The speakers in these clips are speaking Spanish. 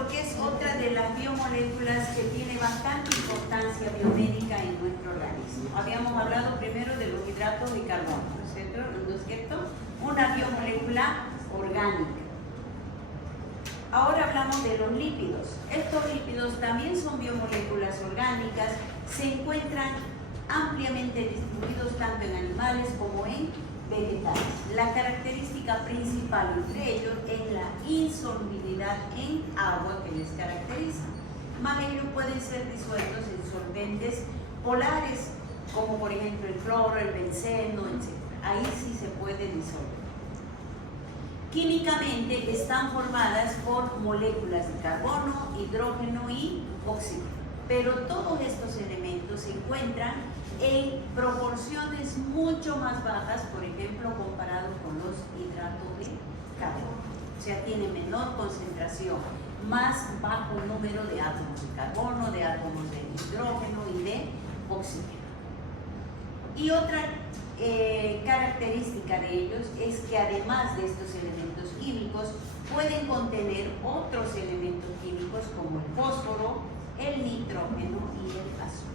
porque es otra de las biomoléculas que tiene bastante importancia biomédica en nuestro organismo. Habíamos hablado primero de los hidratos de carbono, ¿no es cierto? Una biomolécula orgánica. Ahora hablamos de los lípidos. Estos lípidos también son biomoléculas orgánicas, se encuentran ampliamente distribuidos tanto en animales como en vegetales. La característica principal entre ellos es la insolubilidad en agua que les caracteriza. Más ellos pueden ser disueltos en solventes polares, como por ejemplo el cloro, el benceno, etc. Ahí sí se puede disolver. Químicamente están formadas por moléculas de carbono, hidrógeno y oxígeno. Pero todos estos elementos se encuentran en proporciones mucho más bajas, por ejemplo, comparado con los hidratos de carbono. O sea, tiene menor concentración, más bajo número de átomos de carbono, de átomos de hidrógeno y de oxígeno. Y otra característica de ellos es que además de estos elementos químicos, pueden contener otros elementos químicos como el fósforo, el nitrógeno y el azufre.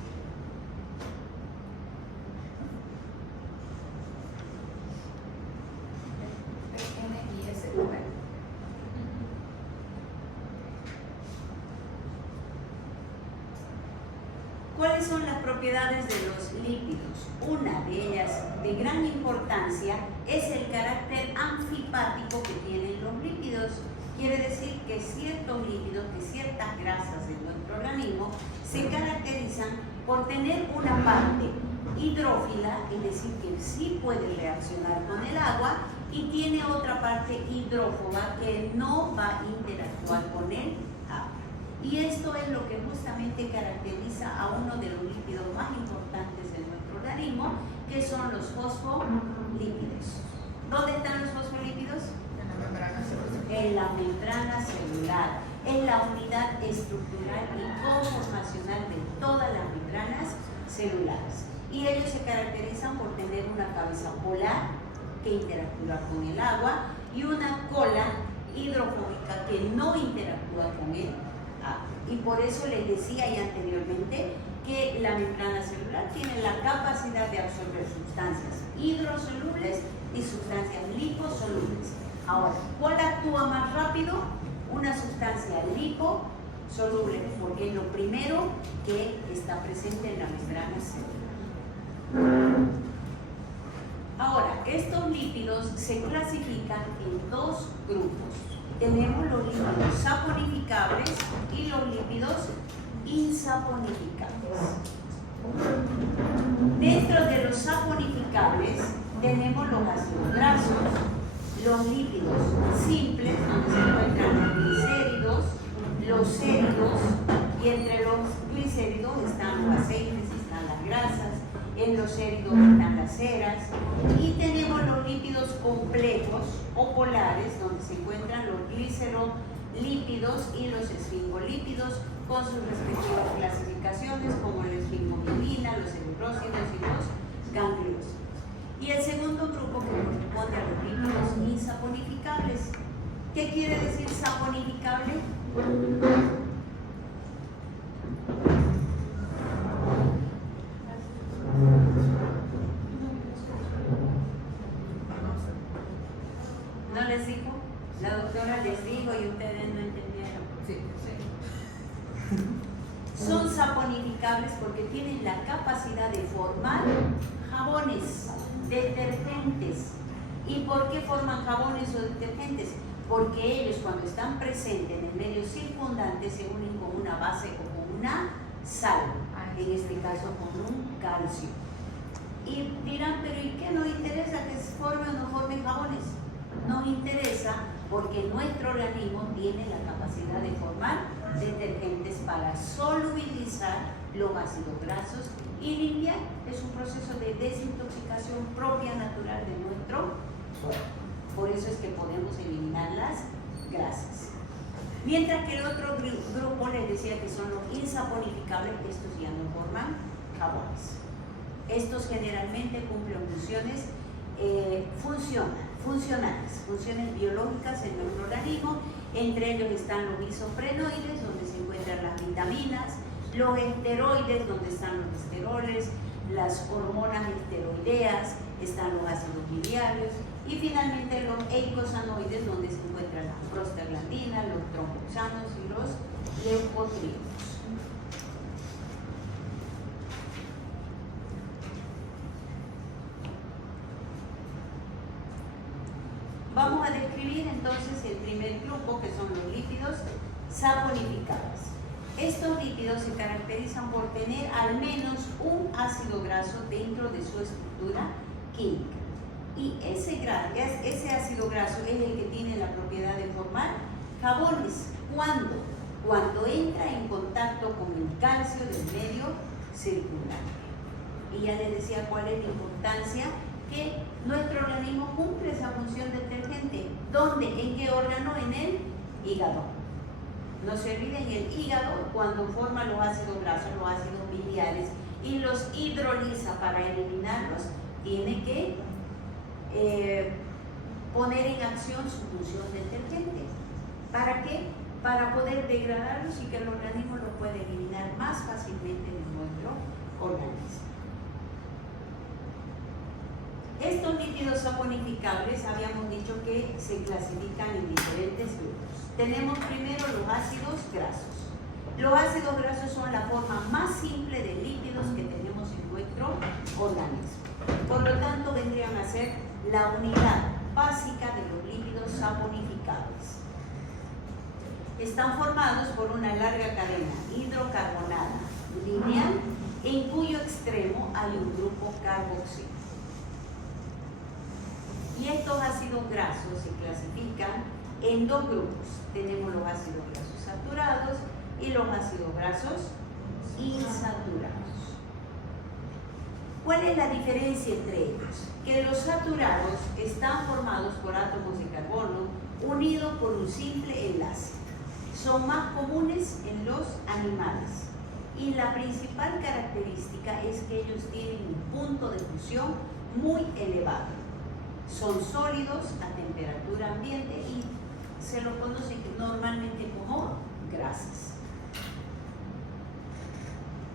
¿Cuáles son las propiedades de los lípidos? Una de ellas de gran importancia es el carácter anfipático que tienen los lípidos. Quiere decir que ciertos lípidos, que ciertas grasas de nuestro organismo se caracterizan por tener una parte hidrófila, es decir, que sí puede reaccionar con el agua, y tiene otra parte hidrófoba que no va a interactuar con el agua. Y esto es lo que justamente caracteriza a uno de los lípidos más importantes de nuestro organismo, que son los fosfolípidos. ¿Dónde están los fosfolípidos? En la membrana celular. Es la unidad estructural y conformacional de todas las membranas celulares. Y ellos se caracterizan por tener una cabeza polar que interactúa con el agua y una cola hidrofóbica que no interactúa con el agua. Y por eso les decía ya anteriormente que la membrana celular tiene la capacidad de absorber sustancias hidrosolubles y sustancias liposolubles. Ahora, ¿cuál actúa más rápido? Una sustancia liposoluble, porque es lo primero que está presente en la membrana celular. Ahora, estos lípidos se clasifican en dos grupos. Tenemos los lípidos saponificables y los lípidos insaponificables. Dentro de los saponificables tenemos los ácidos grasos, los lípidos simples, donde se encuentran los glicéridos, los séridos, y entre los glicéridos están los aceites, están las grasas, en los séridos están las ceras, y tenemos los lípidos complejos o polares, donde se encuentran los glicerolípidos y los esfingolípidos con sus respectivas clasificaciones, como la esfingomielina, los eritrócitos y los gangliósidos. Y el segundo grupo que corresponde a los lípidos insaponificables. ¿Qué quiere decir saponificable? ¿No les dijo? La doctora les dijo y ustedes no entendieron. Sí. Son saponificables porque tienen la capacidad de formar jabones, detergentes. ¿Y por qué forman jabones o detergentes? Porque ellos, cuando están presentes en el medio circundante, se unen con una base o con una sal, en este caso con un calcio. Y dirán, pero ¿y qué nos interesa que se formen o no formen jabones? Nos interesa porque nuestro organismo tiene la capacidad de formar detergentes para solubilizar los ácidos grasos y limpiar. Es un proceso de desintoxicación propia, natural de nuestro cuerpo. Por eso es que podemos eliminar las grasas. Mientras que el otro grupo les decía que son los insaponificables, estos ya no forman jabones. Estos generalmente cumplen funciones, funcionales, funciones biológicas en nuestro organismo. Entre ellos están los isoprenoides, donde se encuentran las vitaminas, los esteroides, donde están los esteroles, las hormonas esteroideas, están los ácidos biliares, y finalmente los eicosanoides, donde se encuentran las prostaglandinas, los tromboxanos y los leucotrienos. Vamos a describir entonces el primer grupo, que son los lípidos saponificados. Estos lípidos se caracterizan por tener al menos un ácido graso dentro de su estructura química. Y ese ácido graso es el que tiene la propiedad de formar jabones. ¿Cuándo? Cuando entra en contacto con el calcio del medio circulante. Y ya les decía cuál es la importancia que nuestro organismo cumple esa función detergente. ¿Dónde? ¿En qué órgano? En el hígado. No se olviden, el hígado, cuando forma los ácidos grasos, los ácidos biliares, y los hidroliza para eliminarlos, tiene que poner en acción su función detergente. ¿Para qué? Para poder degradarlos y que el organismo los pueda eliminar más fácilmente de nuestro organismo. Estos lípidos saponificables habíamos dicho que se clasifican en diferentes grupos. Tenemos primero los ácidos grasos. Los ácidos grasos son la forma más simple de lípidos que tenemos en nuestro organismo. Por lo tanto, vendrían a ser la unidad básica de los lípidos saponificables. Están formados por una larga cadena hidrocarbonada lineal, en cuyo extremo hay un grupo carboxílico. Y estos ácidos grasos se clasifican en dos grupos. Tenemos los ácidos grasos saturados y los ácidos grasos insaturados. ¿Cuál es la diferencia entre ellos? Que los saturados están formados por átomos de carbono unidos por un simple enlace. Son más comunes en los animales. Y la principal característica es que ellos tienen un punto de fusión muy elevado. Son sólidos a temperatura ambiente y se los conoce normalmente como grasas.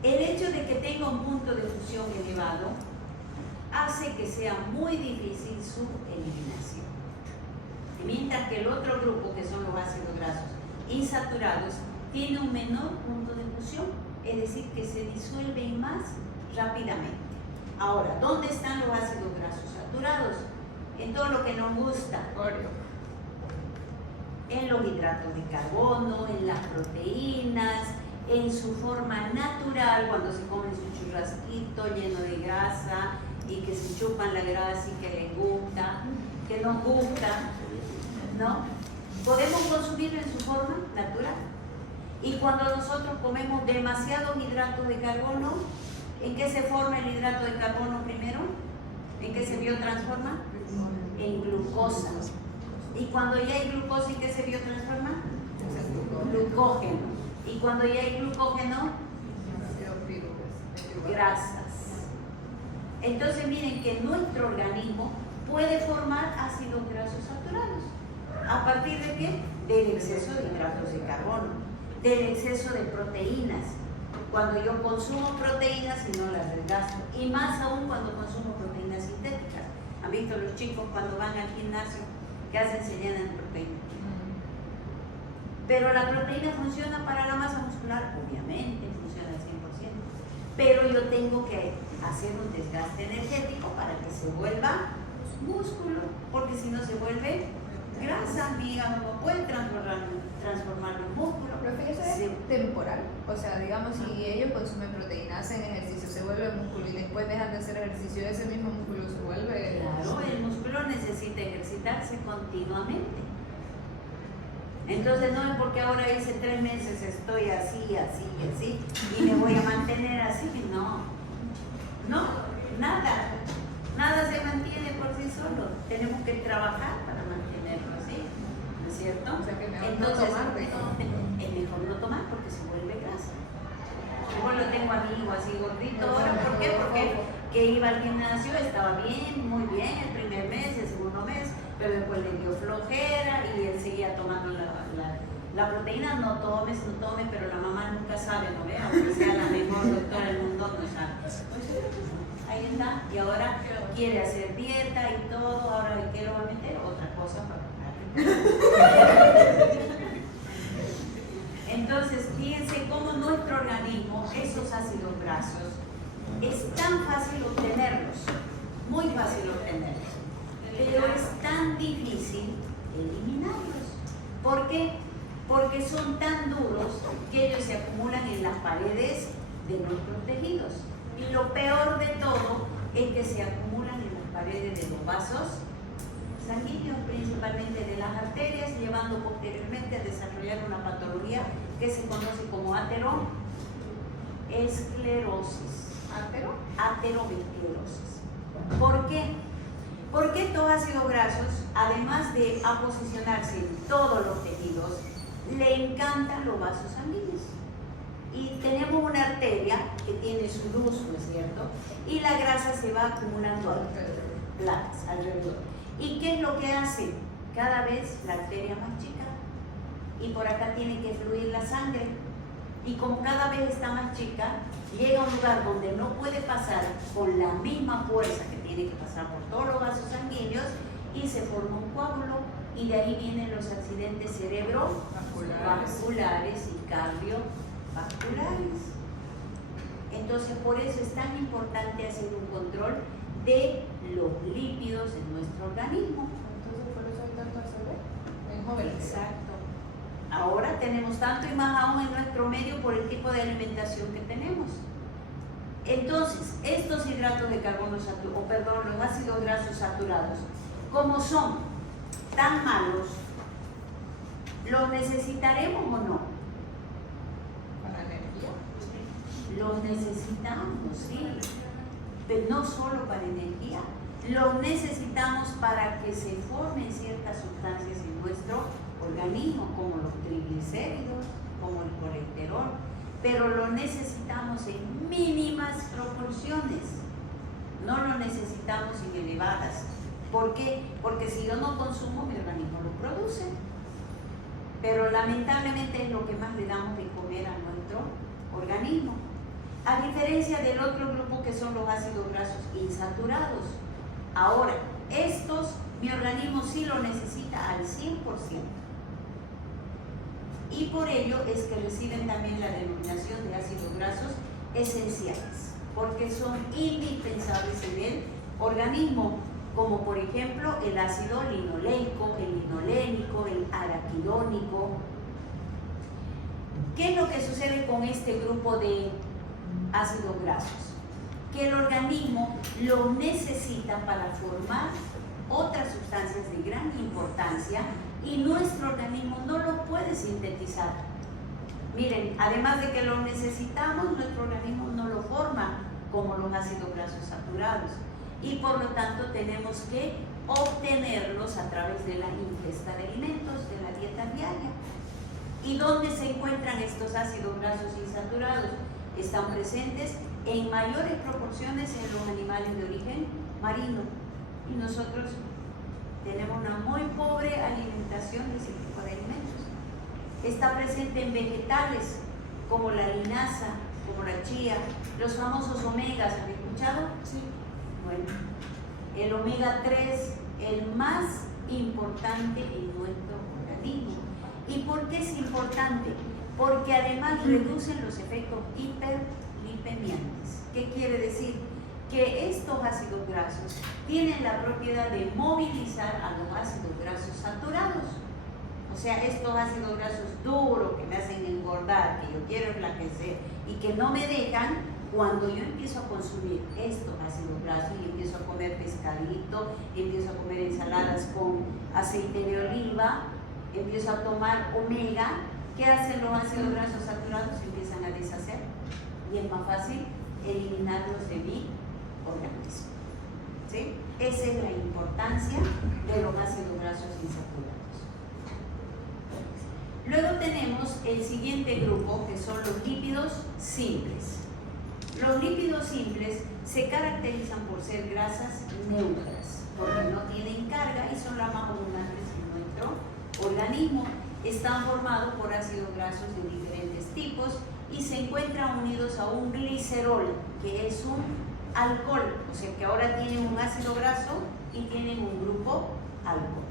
El hecho de que tenga un punto de fusión elevado hace que sea muy difícil su eliminación. Mientras que el otro grupo, que son los ácidos grasos insaturados, tiene un menor punto de fusión, es decir, que se disuelven más rápidamente. Ahora, ¿dónde están los ácidos grasos saturados? En todo lo que nos gusta. En los hidratos de carbono, en las proteínas, en su forma natural, cuando se comen su churrasquito lleno de grasa y que se chupan la grasa y que les gusta, que nos gusta, ¿no? Podemos consumirlo en su forma natural. Y cuando nosotros comemos demasiados hidratos de carbono, ¿en qué se forma el hidrato de carbono primero? ¿En qué se biotransforma? En glucosa. Y cuando ya hay glucosa, ¿en qué se biotransforma? Glucógeno. Y cuando ya hay glucógeno, grasas. Entonces miren que nuestro organismo puede formar ácidos grasos saturados. ¿A partir de qué? Del exceso de hidratos de carbono, del exceso de proteínas. Cuando yo consumo proteínas y no las desgasto. Y más aún cuando consumo proteínas sintéticas. ¿Han visto los chicos cuando van al gimnasio que hacen? Se llenan de proteína. Pero la proteína funciona para la masa muscular, obviamente, funciona al 100%. Pero yo tengo que hacer un desgaste energético para que se vuelva músculo, porque si no se vuelve grasa, mi hígado no puede transformarlo en músculo. Profe, eso es temporal. O sea, digamos, si ellos consumen proteína, hacen ejercicio, se vuelve músculo y después dejan de hacer ejercicio, ese mismo músculo se vuelve. Claro, el músculo necesita ejercitarse continuamente. Entonces no es porque ahora hice 3 meses estoy así, así y así y me voy a mantener así, no, nada se mantiene por sí solo, tenemos que trabajar para mantenerlo así, ¿no es cierto? O sea que mejor entonces, no tomar, es mejor no tomar porque se vuelve grasa. Yo lo tengo a mi hijo así gordito ahora, ¿por qué? Porque que iba al gimnasio, estaba bien, muy bien, el primer mes, el segundo mes, pero después le dio flojera y él seguía tomando la proteína. No tomes, pero la mamá nunca sabe, ¿no ve? Aunque sea la mejor doctora del mundo, no sabe. Ahí está, y ahora quiere hacer dieta y todo. Ahora ¿qué lo va a meter? Otra cosa para Entonces, fíjense cómo nuestro organismo, esos ácidos grasos, es tan fácil obtenerlos, muy fácil obtenerlos, pero es tan difícil eliminarlos. ¿Por qué? Porque son tan duros que ellos se acumulan en las paredes de nuestros tejidos. Y lo peor de todo es que se acumulan en las paredes de los vasos sanguíneos, principalmente de las arterias, llevando posteriormente a desarrollar una patología que se conoce como ateroesclerosis. Aterosclerosis. ¿Por qué? Porque estos ácidos grasos, además de aposicionarse en todos los tejidos, le encantan los vasos sanguíneos. Y tenemos una arteria que tiene su luz, ¿no es cierto? Y la grasa se va acumulando alrededor. ¿Y qué es lo que hace? Cada vez la arteria más chica. Y por acá tiene que fluir la sangre. Y como cada vez está más chica, llega a un lugar donde no puede pasar con la misma fuerza que tiene que pasar por todos los vasos sanguíneos y se forma un coágulo. Y de ahí vienen los accidentes cerebrovasculares y cardiovasculares. Entonces, por eso es tan importante hacer un control de los lípidos en nuestro organismo. Entonces, por eso hay tanto ACV en jóvenes. Exacto. Ahora tenemos tanto y más aún en nuestro medio por el tipo de alimentación que tenemos. Entonces, estos hidratos de carbono los ácidos grasos saturados, como son tan malos, ¿los necesitaremos o no? ¿Para energía? Los necesitamos, sí. Pero no solo para energía, los necesitamos para que se formen ciertas sustancias en nuestro organismo, como los triglicéridos, como el colesterol, pero lo necesitamos en mínimas proporciones, no lo necesitamos en elevadas. ¿Por qué? Porque si yo no consumo, mi organismo lo produce, pero lamentablemente es lo que más le damos de comer a nuestro organismo. A diferencia del otro grupo que son los ácidos grasos insaturados. Ahora, estos mi organismo sí lo necesita al 100%. Y por ello es que reciben también la denominación de ácidos grasos esenciales, porque son indispensables en el organismo, como por ejemplo el ácido linoleico, el linolénico, el araquidónico. ¿Qué es lo que sucede con este grupo de ácidos grasos? Que el organismo lo necesita para formar otras sustancias de gran importancia y nuestro organismo no lo puede sintetizar. Miren, además de que lo necesitamos, nuestro organismo no lo forma como los ácidos grasos saturados y por lo tanto tenemos que obtenerlos a través de la ingesta de alimentos, de la dieta diaria. ¿Y dónde se encuentran estos ácidos grasos insaturados? Están presentes en mayores proporciones en los animales de origen marino y nosotros tenemos una muy pobre alimentación de ese tipo de alimentos. Está presente en vegetales como la linaza, como la chía, los famosos omegas, ¿han escuchado? Sí. Bueno, el omega 3, el más importante en nuestro organismo. ¿Y por qué es importante? Porque además reducen los efectos hiperlipemiantes. ¿Qué quiere decir? Que estos ácidos grasos tienen la propiedad de movilizar a los ácidos grasos saturados. O sea, estos ácidos grasos duros que me hacen engordar, que yo quiero enflaquecer y que no me dejan, cuando yo empiezo a consumir estos ácidos grasos y empiezo a comer pescadito, empiezo a comer ensaladas con aceite de oliva, empiezo a tomar omega, ¿qué hacen los ácidos grasos saturados? Se empiezan a deshacer y es más fácil eliminarlos de mi organismo. ¿Sí? Esa es la importancia de los ácidos grasos insaturados. Luego tenemos el siguiente grupo, que son los lípidos simples. Los lípidos simples se caracterizan por ser grasas neutras, porque no tienen carga y son las más abundantes en nuestro organismo. Están formados por ácidos grasos de diferentes tipos y se encuentran unidos a un glicerol, que es un alcohol, o sea que ahora tienen un ácido graso y tienen un grupo alcohol.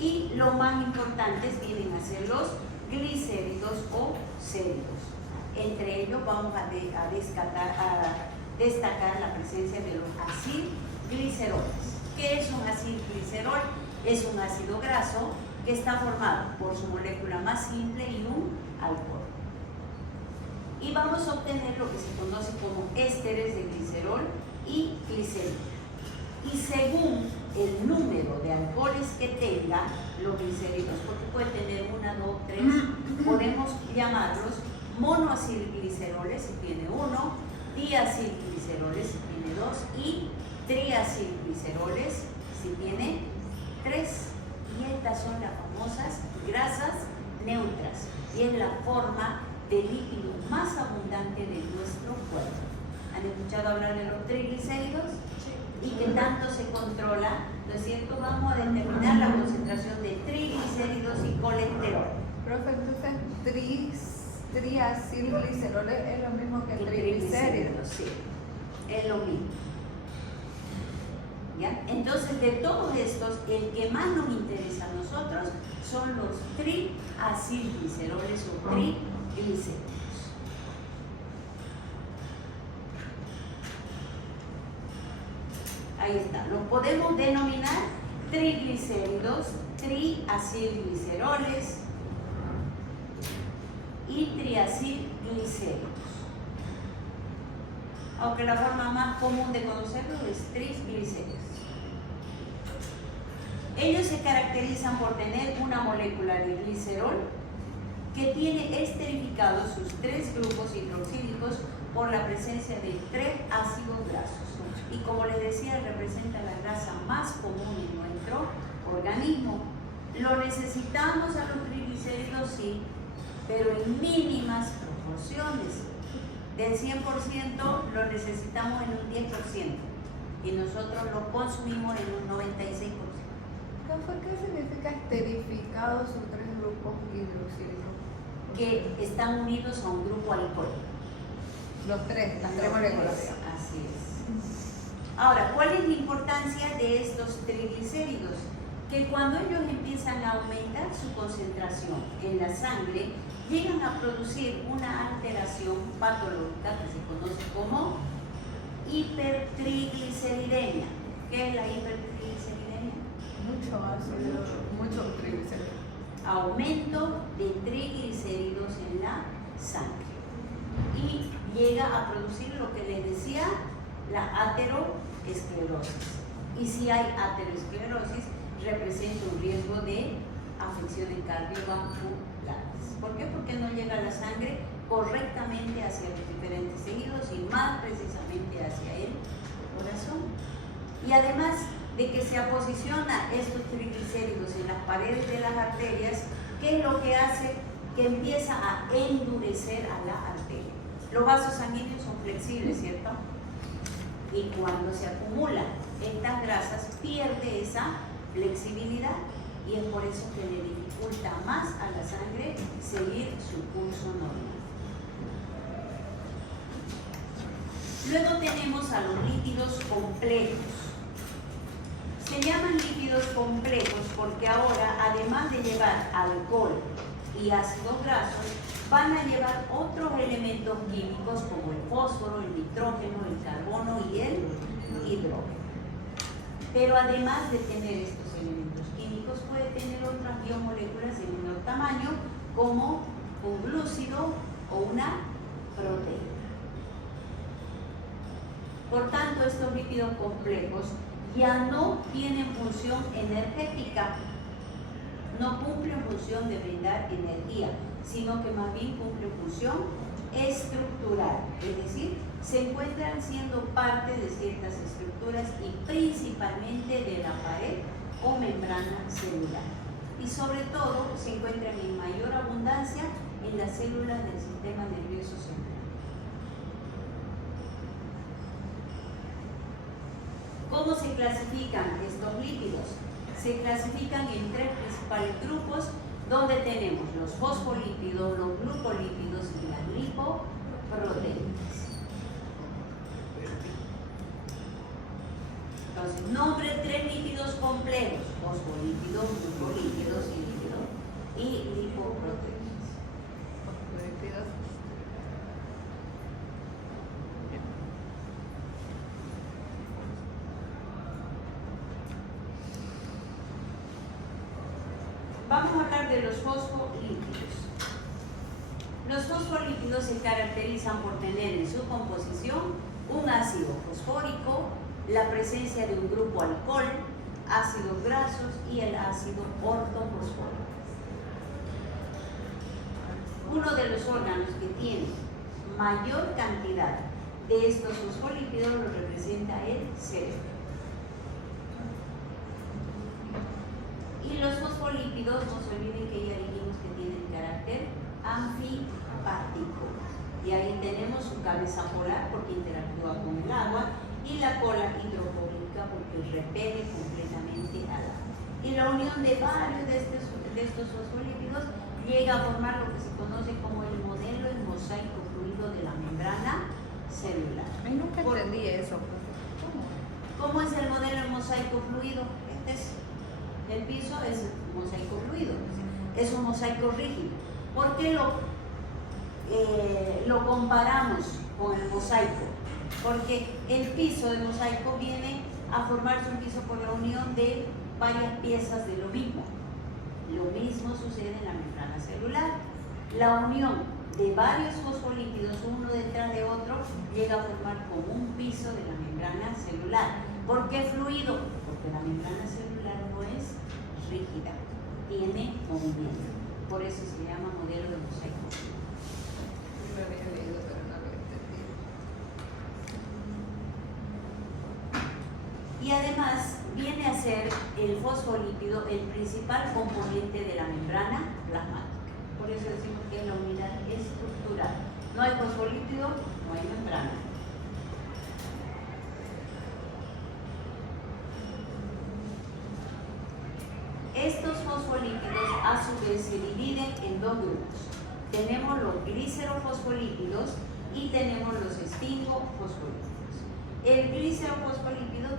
Y lo más importantes vienen a ser los glicéridos o céridos. Entre ellos vamos a destacar la presencia de los acilgliceroles. ¿Qué es un acilglicerol? Es un ácido graso que está formado por su molécula más simple y un alcohol. Y vamos a obtener lo que se conoce como ésteres de glicerol y glicéridos. Y según el número de alcoholes que tenga los glicéridos, porque puede tener 1, 2, 3, podemos llamarlos monoacilgliceroles si tiene 1, diacilgliceroles si tiene 2 y triacilgliceroles si tiene 3. Y estas son las famosas grasas neutras y es la forma de líquido más abundante de nuestro cuerpo. ¿Han escuchado hablar de los triglicéridos? Sí. ¿Y qué tanto se controla? ¿No es cierto? Vamos a determinar la concentración de triglicéridos y colesterol. Profe, entonces triacilgliceroles es lo mismo que triglicéridos. Sí, es lo mismo. ¿Ya? Entonces, de todos estos, el que más nos interesa a nosotros son los triacilgliceroles o triglicéridos. Ahí está, los podemos denominar triglicéridos, triacilgliceroles y triacilglicéridos. Aunque la forma más común de conocerlo es triglicéridos. Ellos se caracterizan por tener una molécula de glicerol que tiene esterificados sus 3 grupos hidroxílicos por la presencia de 3 ácidos grasos. Y como les decía, representa la grasa más común en nuestro organismo. ¿Lo necesitamos a los triglicéridos? Sí, pero en mínimas proporciones. Del 100% lo necesitamos en un 10% y nosotros lo consumimos en un 96%. ¿Qué significa esterificados sus 3 grupos hidroxílicos? Que están unidos a un grupo alcohólico. Las 3 moléculas. Así es. Ahora, ¿cuál es la importancia de estos triglicéridos? Que cuando ellos empiezan a aumentar su concentración en la sangre, llegan a producir una alteración patológica que se conoce como hipertrigliceridemia. ¿Qué es la hipertrigliceridemia? Mucho ácido, mucho triglicéridos. Aumento de triglicéridos en la sangre. Y llega a producir lo que les decía, la aterosclerosis. Y si hay aterosclerosis, representa un riesgo de afecciones cardiovasculares. ¿Por qué? Porque no llega la sangre correctamente hacia los diferentes tejidos y más precisamente hacia el corazón. Y además de que se aposiciona estos triglicéridos en las paredes de las arterias, ¿qué es lo que hace? Que empieza a endurecer a la arteria. Los vasos sanguíneos son flexibles, ¿cierto? Y cuando se acumulan estas grasas, pierde esa flexibilidad y es por eso que le dificulta más a la sangre seguir su curso normal. Luego tenemos a los lípidos complejos. Se llaman lípidos complejos porque ahora, además de llevar alcohol y ácidos grasos, van a llevar otros elementos químicos como el fósforo, el nitrógeno, el carbono y el hidrógeno. Pero además de tener estos elementos químicos, puede tener otras biomoléculas de menor tamaño, como un glúcido o una proteína. Por tanto, estos lípidos complejos ya no tienen función energética, no cumplen función de brindar energía, sino que más bien cumplen función estructural, es decir, se encuentran siendo parte de ciertas estructuras y principalmente de la pared o membrana celular. Y sobre todo se encuentran en mayor abundancia en las células del sistema nervioso central. ¿Cómo se clasifican estos lípidos? Se clasifican en 3 principales grupos, donde tenemos los fosfolípidos, los glucolípidos y las lipoproteínas. Entonces, nombre 3 lípidos complejos: fosfolípidos, glucolípidos y lipoproteínas. Fosfolípidos. Vamos a hablar de los fosfolípidos. Los fosfolípidos se caracterizan por tener en su composición un ácido fosfórico, la presencia de un grupo alcohol, ácidos grasos y el ácido ortofosfórico. Uno de los órganos que tiene mayor cantidad de estos fosfolípidos lo representa el cerebro. Y los fosfolípidos, no se olviden que ya dijimos que tienen carácter anfipático. Y ahí tenemos su cabeza polar porque interactúa con el agua y la cola hidrofóbica porque repele completamente al agua. Y la unión de varios de estos fosfolípidos llega a formar lo que se conoce como el modelo en mosaico fluido de la membrana celular. Ay, nunca entendí eso. ¿Cómo es el modelo en mosaico fluido? El piso es mosaico fluido, es un mosaico rígido. ¿Por qué lo comparamos con el mosaico? Porque el piso de mosaico viene a formarse un piso por la unión de varias piezas de lo mismo. Lo mismo sucede en la membrana celular. La unión de varios fosfolípidos, uno detrás de otro, llega a formar como un piso de la membrana celular. ¿Por qué fluido? Porque la membrana celular no es rígida, tiene movimiento. Por eso se llama modelo de mosaico. Lo había leído, pero no lo entendí. Y además viene a ser el fosfolípido el principal componente de la membrana plasmática. Por eso decimos que es la unidad estructural. No hay fosfolípido, no hay membrana. Estos fosfolípidos a su vez se dividen en 2 grupos. Tenemos los glicerofosfolípidos y tenemos los esfingofosfolípidos. El glicerofosfolípido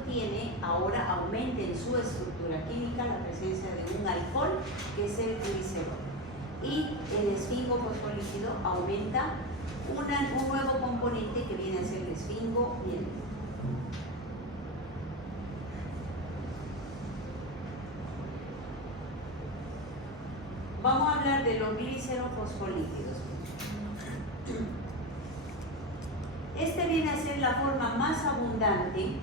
ahora aumenta en su estructura química la presencia de un alcohol que es el glicerol. Y el esfingofosfolípido aumenta un nuevo componente que viene a ser el esfingomielina. Vamos a hablar de los glicerofosfolípidos. Este viene a ser la forma más abundante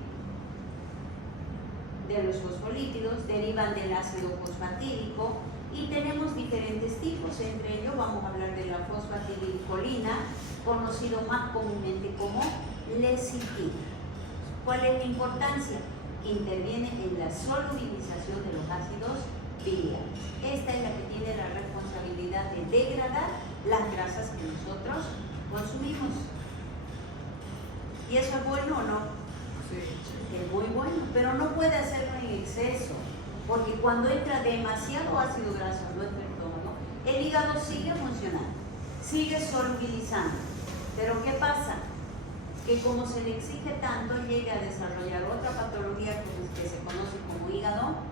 de los fosfolípidos, derivan del ácido fosfatídico y tenemos diferentes tipos. Entre ellos vamos a hablar de la fosfatidilcolina, conocido más comúnmente como lecitina. ¿Cuál es la importancia? Que interviene en la solubilización de los ácidos biliares. Esta es la que tiene la responsabilidad de degradar las grasas que nosotros consumimos. ¿Y eso es bueno o no? Sí. Es muy bueno, pero no puede hacerlo en exceso, porque cuando entra demasiado ácido graso en nuestro estómago, el hígado sigue funcionando, sigue solubilizando. Pero ¿qué pasa? Que como se le exige tanto, llega a desarrollar otra patología que se conoce como hígado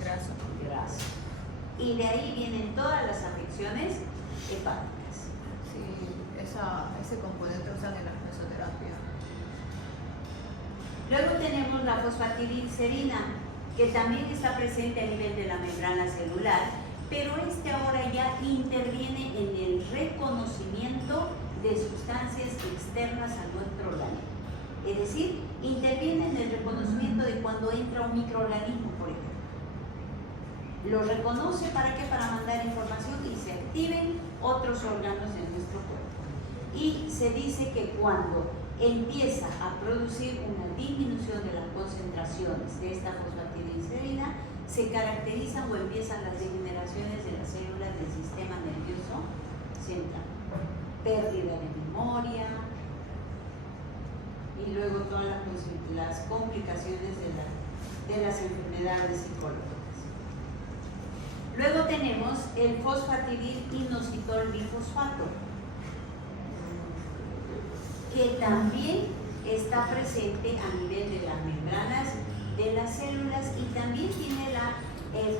Graso. Y de ahí vienen todas las afecciones hepáticas. Sí, ese componente usan en la mesoterapia. Luego tenemos la fosfatidilcerina, que también está presente a nivel de la membrana celular, pero ahora ya interviene en el reconocimiento de sustancias externas a nuestro organismo. Es decir, interviene en el reconocimiento de cuando entra un microorganismo, por ejemplo. Lo reconoce ¿para qué? Para mandar información y se activen otros órganos de nuestro cuerpo. Y se dice que cuando empieza a producir una disminución de las concentraciones de esta fosfatidilcerina, se caracterizan o empiezan las degeneraciones de las células del sistema nervioso central. Pérdida de memoria, y luego todas las complicaciones de las enfermedades psicológicas. Luego tenemos el fosfatidil-inositol bifosfato, que también está presente a nivel de las membranas de las células y también tiene la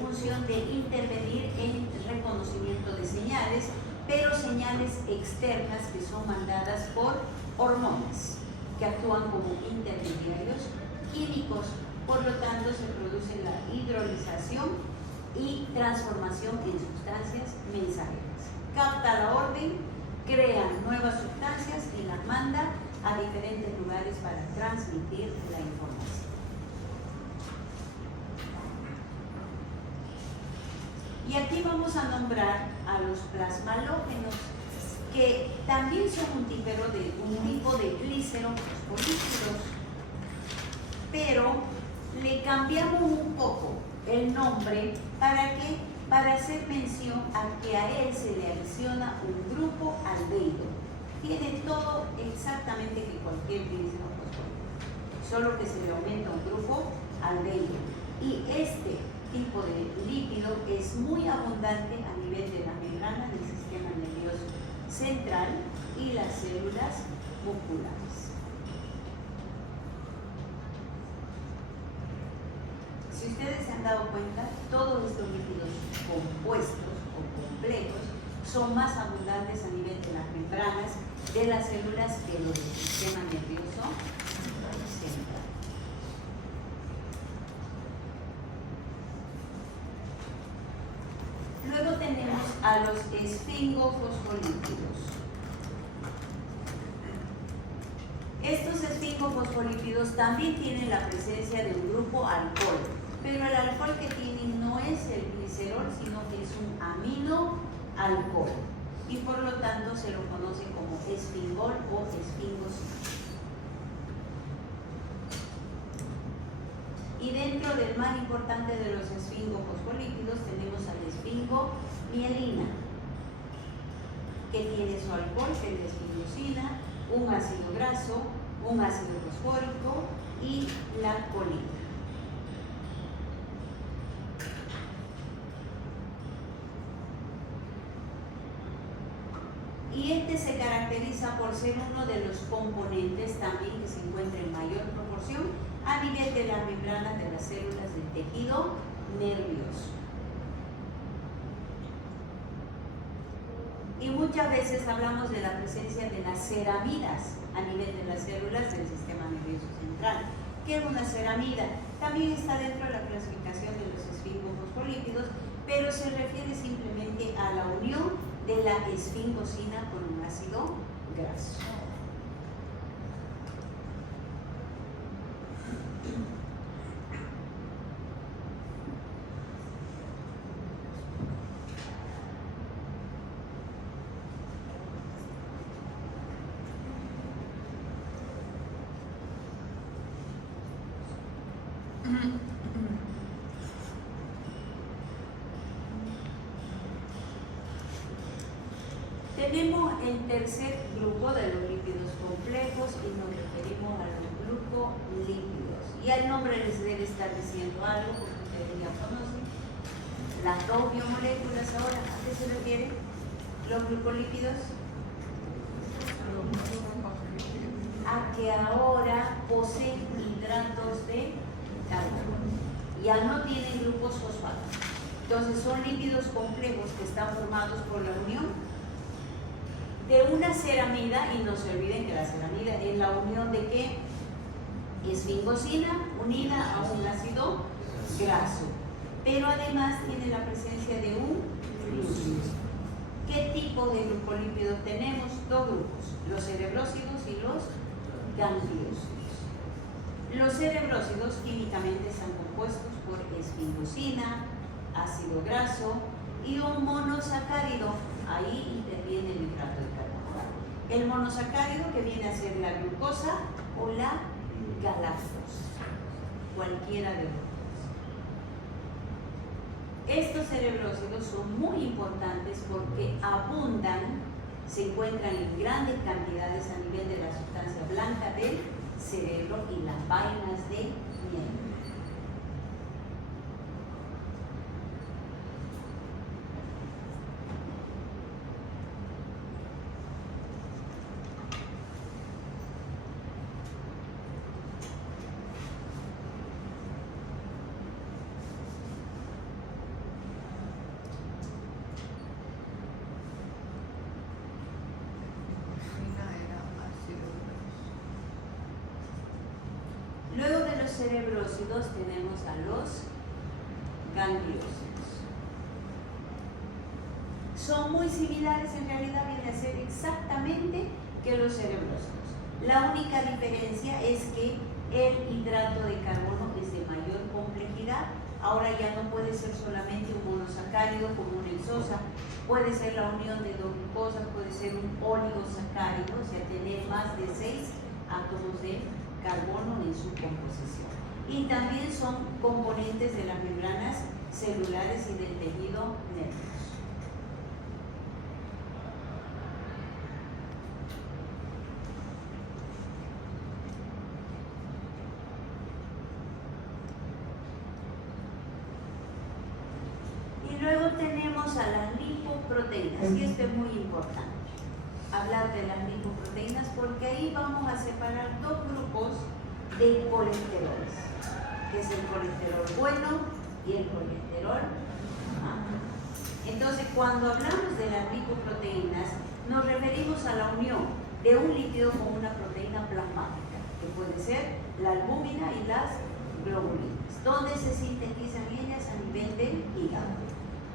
función de intervenir en reconocimiento de señales, pero señales externas que son mandadas por hormonas que actúan como intermediarios químicos. Por lo tanto, se produce la hidrolización y transformación en sustancias mensajeras. Capta la orden, crea nuevas sustancias y las manda a diferentes lugares para transmitir la información. Y aquí vamos a nombrar a los plasmalógenos, que también son un tipo de glicerofosfolípidos, pero le cambiamos un poco el nombre para hacer mención a que a él se le adiciona un grupo aldehído. Tiene todo exactamente que cualquier glicerofosfolípido, solo que se le aumenta un grupo aldehído. Y este tipo de lípido es muy abundante a nivel de la membrana del sistema nervioso central y las células musculares. Si ustedes se han dado cuenta, todos estos lípidos compuestos o complejos son más abundantes a nivel de las membranas de las células que los del sistema nervioso central. Luego tenemos a los esfingofosfolípidos. Estos esfingofosfolípidos también tienen la presencia de un grupo alcohol, pero el alcohol que tienen no es el glicerol, sino que es un aminoalcohol, y por lo tanto se lo conoce como esfingol o esfingosina. Y dentro del más importante de los esfingofosfolípidos tenemos al esfingomielina, que tiene su alcohol, que es la esfingosina, un ácido graso, un ácido fosfórico y la colina. Y este se caracteriza por ser uno de los componentes también que se encuentra en mayor proporción a nivel de las membranas de las células del tejido nervioso. Y muchas veces hablamos de la presencia de las ceramidas a nivel de las células del sistema nervioso central. ¿Qué es una ceramida? También está dentro de la clasificación de los esfingofosfolípidos, pero se refiere simplemente a la unión de la esfingosina con un ácido graso. Tenemos el tercer grupo de los lípidos complejos y nos referimos a los glucolípidos. Y el nombre les debe estar diciendo algo porque ustedes ya conocen. Las dos biomoléculas ahora, ¿a qué se refieren los glucolípidos? A que ahora poseen hidratos de carbono. Ya no tienen grupos fosfatos. Entonces son lípidos complejos que están formados por la unión de una ceramida, y no se olviden que la ceramida es la unión de qué? Esfingosina unida a un ácido graso, pero además tiene la presencia de un glúcido. ¿Qué tipo de glucolípidos tenemos? Dos grupos, los cereblócidos y los gangliósidos. Los cereblócidos químicamente están compuestos por esfingosina, ácido graso y un monosacárido. Ahí interviene el hidrato de carbono. El monosacárido, que viene a ser la glucosa o la galactosa, cualquiera de los dos. Estos cereblócidos son muy importantes porque abundan, se encuentran en grandes cantidades a nivel de la sustancia blanca del cerebro y las vainas de miel. Luego de los cerebrósidos tenemos a los gangliósidos. Son muy similares, en realidad viene a ser exactamente que los cerebrósidos. La única diferencia es que el hidrato de carbono es de mayor complejidad. Ahora ya no puede ser solamente un monosacárido como una hexosa, puede ser la unión de dos glucosas, puede ser un oligosacárido, o sea, tener más de 6 átomos de carbono en su composición. Y también son componentes de las membranas celulares y del tejido nervioso. Y luego tenemos a las lipoproteínas, y esto es muy importante, hablar de las lipoproteínas, porque ahí vamos a separar dos grupos de colesteroles, que es el colesterol bueno y el colesterol malo. Entonces, cuando hablamos de las lipoproteínas, nos referimos a la unión de un lípido con una proteína plasmática, que puede ser la albúmina y las globulinas, donde se sintetizan ellas a nivel del hígado.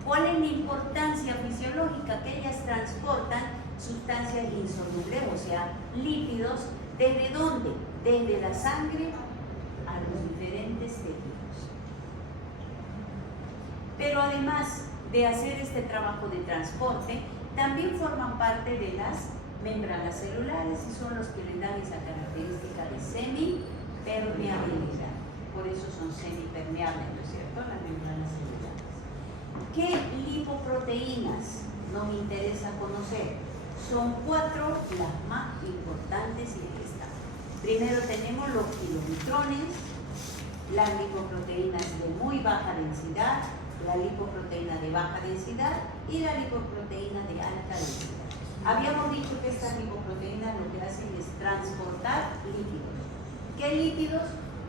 ¿Cuál es la importancia fisiológica? Que ellas transportan sustancias insolubles, o sea, lípidos, ¿desde dónde? Desde la sangre a los diferentes tejidos. Pero además de hacer este trabajo de transporte, también forman parte de las membranas celulares y son los que le dan esa característica de semipermeabilidad. Por eso son semipermeables, ¿no es cierto?, las membranas celulares. ¿Qué lipoproteínas nos interesa conocer? Son 4 las más importantes y estas. Primero tenemos los kilomitrones, las lipoproteínas de muy baja densidad, la lipoproteína de baja densidad y la lipoproteína de alta densidad. Habíamos dicho que estas lipoproteínas lo que hacen es transportar lípidos. ¿Qué lípidos?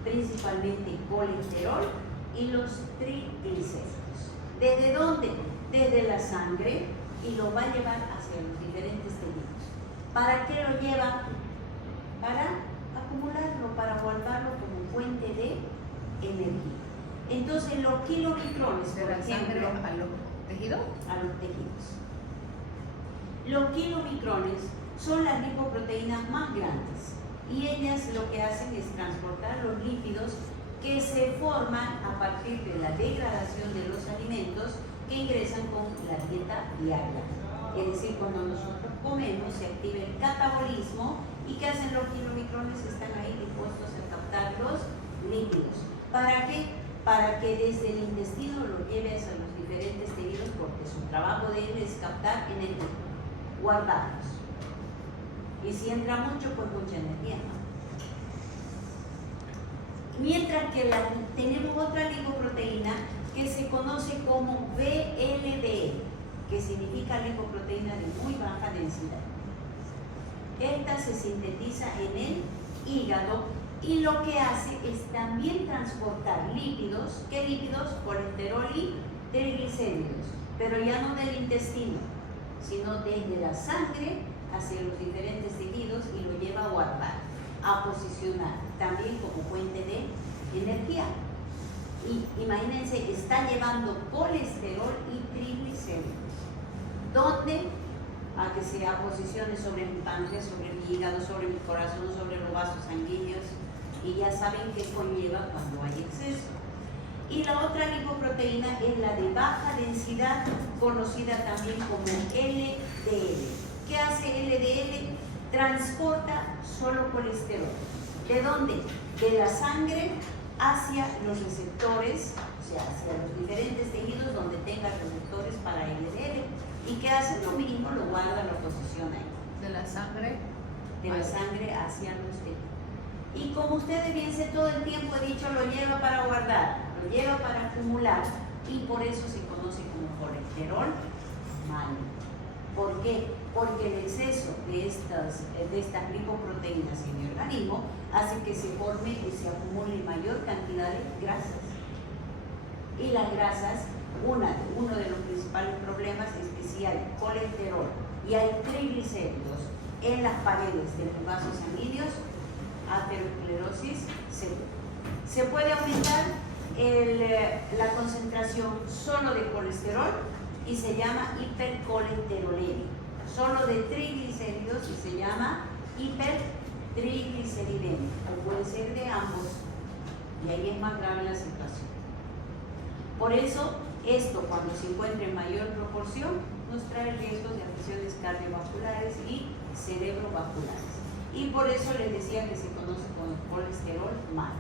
Principalmente colesterol y los triglicéridos. ¿Desde dónde? Desde la sangre, y lo va a llevar hacia los diferentes tejidos. ¿Para qué lo lleva? Para acumularlo, para guardarlo como fuente de energía. Entonces, los kilomicrones, ¿De por la sangre ejemplo, a los tejidos? a los tejidos. Los kilomicrones son las lipoproteínas más grandes y ellas lo que hacen es transportar los lípidos que se forman a partir de la degradación de los alimentos que ingresan con la dieta diaria. Es decir, cuando nosotros comemos se activa el catabolismo y ¿qué hacen los kilomicrones? Están ahí dispuestos a captar los lípidos. ¿Para qué? Para que desde el intestino lo lleves a los diferentes tejidos, porque su trabajo de él es captar energía, guardarlos. Y si entra mucho, pues mucha energía, ¿no? Mientras que tenemos otra lipoproteína que se conoce como VLDL, que significa lipoproteína de muy baja densidad. Esta se sintetiza en el hígado y lo que hace es también transportar lípidos. ¿Qué lípidos? Colesterol y triglicéridos, pero ya no del intestino, sino desde la sangre hacia los diferentes tejidos y lo lleva a guardar, a posicionar, también como fuente de energía. Y imagínense, está llevando colesterol y triglicéridos. ¿Dónde? A que se posicione sobre mi páncreas, sobre mi hígado, sobre mi corazón, sobre los vasos sanguíneos, y ya saben qué conlleva cuando hay exceso. Y la otra lipoproteína es la de baja densidad, conocida también como LDL. ¿Qué hace LDL? Transporta solo colesterol. ¿De dónde? De la sangre hacia los receptores, o sea, hacia los diferentes tejidos donde tenga receptores para LDL. ¿Y qué hace? Lo mismo, lo guarda, lo posiciona ahí. De la sangre. De la sangre hacia los tejidos. Y como ustedes bien sé, todo el tiempo he dicho, lo lleva para guardar, lo lleva para acumular, y por eso se conoce como colesterol malo. ¿Por qué? Porque el exceso de estas lipoproteínas en el organismo hace que se forme y se acumule mayor cantidad de grasas. Y las grasas, uno de los principales problemas es que si hay colesterol y hay triglicéridos en las paredes de los vasos sanguíneos, aterosclerosis segura. Se puede aumentar la concentración solo de colesterol y se llama hipercolesterolemia. Solo de triglicéridos y se llama hipertrigliceridemia. O puede ser de ambos. Y ahí es más grave la situación. Por eso, esto cuando se encuentra en mayor proporción nos trae riesgos de afecciones cardiovasculares y cerebrovasculares. Y por eso les decía que se conoce como colesterol malo.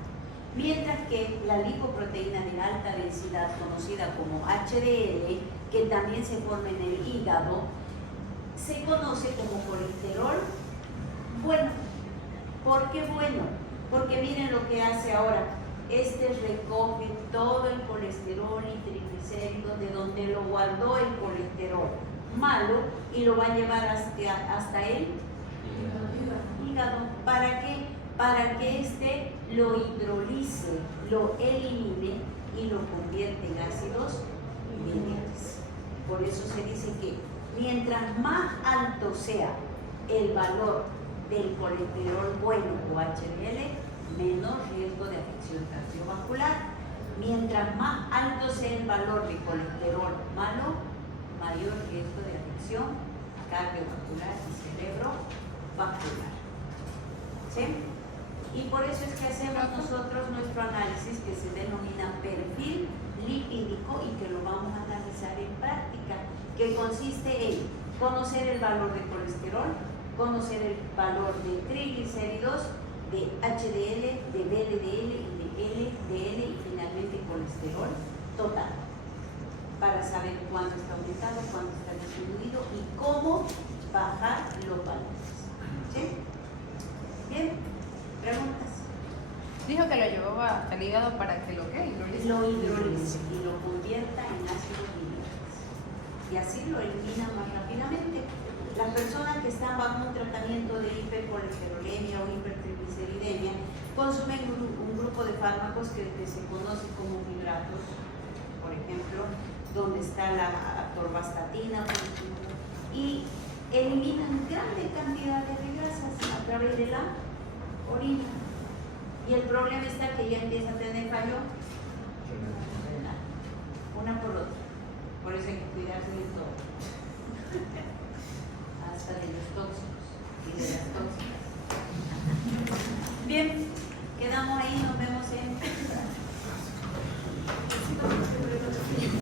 Mientras que la lipoproteína de alta densidad, conocida como HDL, que también se forma en el hígado, se conoce como colesterol bueno. ¿Por qué bueno? Porque miren lo que hace ahora. Este recoge todo el colesterol y triglicéridos de donde lo guardó el colesterol malo y lo va a llevar hasta el hígado. ¿Para qué? Para que éste lo hidrolice, lo elimine y lo convierte en ácidos lineares. Por eso se dice que mientras más alto sea el valor del colesterol bueno o HDL, menor riesgo de afección cardiovascular. Mientras más alto sea el valor de colesterol malo, mayor riesgo de afección cardiovascular y cerebrovascular. ¿Sí? Y por eso es que hacemos nosotros nuestro análisis que se denomina perfil lipídico y que lo vamos a analizar en práctica, que consiste en conocer el valor de colesterol, conocer el valor de triglicéridos, de HDL, de VLDL y de LDL y finalmente colesterol total, para saber cuánto está aumentado, cuánto está disminuido y cómo bajar los valores. ¿Sí? Bien, preguntas. Dijo que lo llevaba al hígado para que lo hidrolice. Lo hidrolice y lo convierta en ácidos lineares. Y así lo elimina más rápidamente. Las personas que están bajo un tratamiento de hipercolesterolemia o hipertrigliceridemia consumen un grupo de fármacos que se conoce como fibratos, por ejemplo, donde está la atorvastatina, por ejemplo, y eliminan grandes cantidades de grasas a través de la orina. Y el problema está que ya empieza a tener fallo renal, una por otra. Por eso hay que cuidarse de todo.